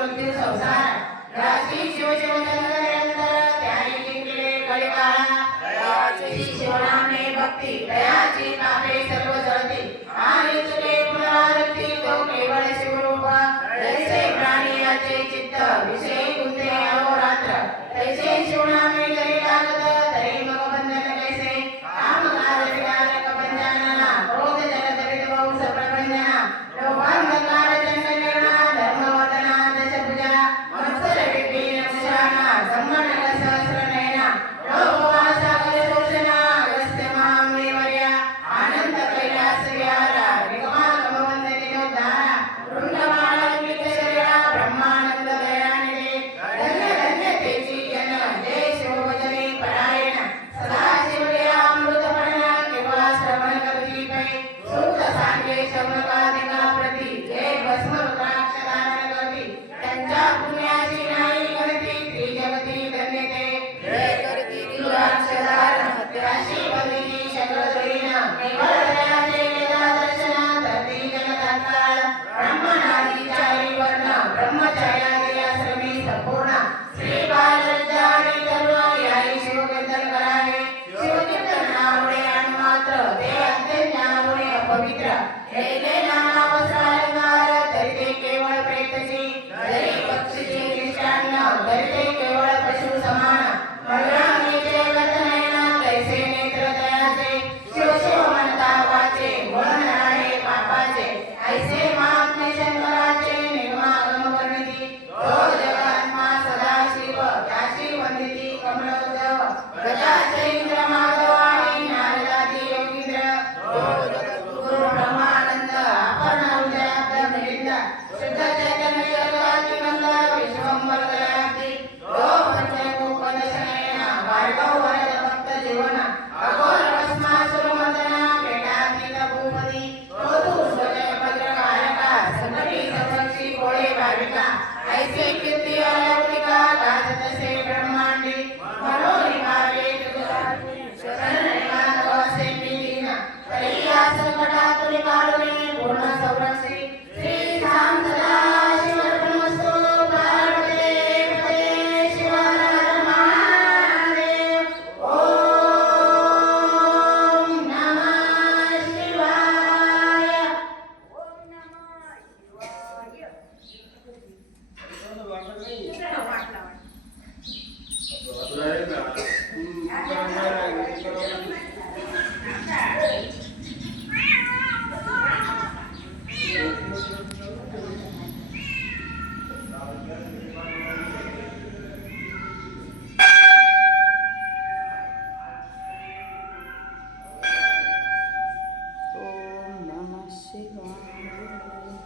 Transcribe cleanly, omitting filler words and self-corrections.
मृत्यू संसार राशी शिव शिव निरंतर त्याने जिंकले कलिकाळा दयाची शिवनामे भक्ती दयाची पापे सर्व जळती आणि तुले पुनरावृत्ती तो केवळ शिवरूप तैसे प्राणी याचे चित्त विषय गुंते अहोरात्र तैसे शिवनामे जरी लागत तरी मग बंधन कैसे काम कार्य विकार कपंजना क्रोध जगत विद्भव सप्रपंजना लोभांधकार जन्मजना धर्मवदना दशभुजा मत्सर विपिन कुशाना संमनक सहस्र नयना लोभवा सागर शोषणा अगस्त्य महामुनिवर्या आनंद कैलास विहारा निगमागम वंदनीनोद्धारा वृंदमालंकित शरीरा ब्रह्मानंद दयानिधे धन्य धन्य तेची जन जय शिवभजनी परायण सदा शिवलीलामृतपठना किंवा श्रवण करती पै सूक्त सांगे शौनकादिका प्रती जय भस्म रुद्राक्ष धारण करती त्यांच्या पुण्याची नाही गणती त्रिजगती धन्यते जय करती रुद्राक्ष धारण त्याशी वंदिनी शक्रद्वयीन केवळ दयाचे वेदा दर्शन धरती जगतात्काळ ब्रह्मणादी चारी वर्ण ब्रह्मचार्यादी आश्रमी संपूर्ण श्री बाललज्जा आणि तरुण याही शिवकीर्तन करावे शिवकीर्तन नावडे आणि मात्र ते अत्यंत ज्ञानामुळे अपवित्र केले नाना वस्त्रालंकार तरी ते केवळ प्रेतची जरी पक्षीची निष्ठान्न तरी ते केवळ पशु समान बलरामीचे गतनयना तैसे नेत्र दयाचे शिव शिव म्हणता वाचे गुण आहे पापाचे ऐसे महात्म्य शंकराचे निर्मागम वर्णिती तो जगात्मा सदाशिव त्याची वंदिती कमलोद्भव गजाचे इंद्र माधव आणि नारदादी योगींद्र तो जगद्गुरु ब्रह्मानंद आपण हृदयात मिलिंद शुद्ध चैतन्य जगदाती मंगल विश्वंभर दयाती तो पंचभूत दशनयना भार्गव वरद भक्त जीवन अघोर भस्मासुर मर्दना पेटाग्नित भूपती तो तू स्वजय भद्रकारका संकटी संरक्षी कोळे भाविका ऐसे कीर्ती अलौकिका गाजत से ब्रह्मांडी मनोनिभावे शरण वसे दीन तरी या संकटातुनी काढुनी पूर्ण संरक्षी श्री राम सदा शिवर्पणमस्तु पार्वते पते शिव हर हर महादेव ओम नमः शिवाय ओम नमः शिवाय.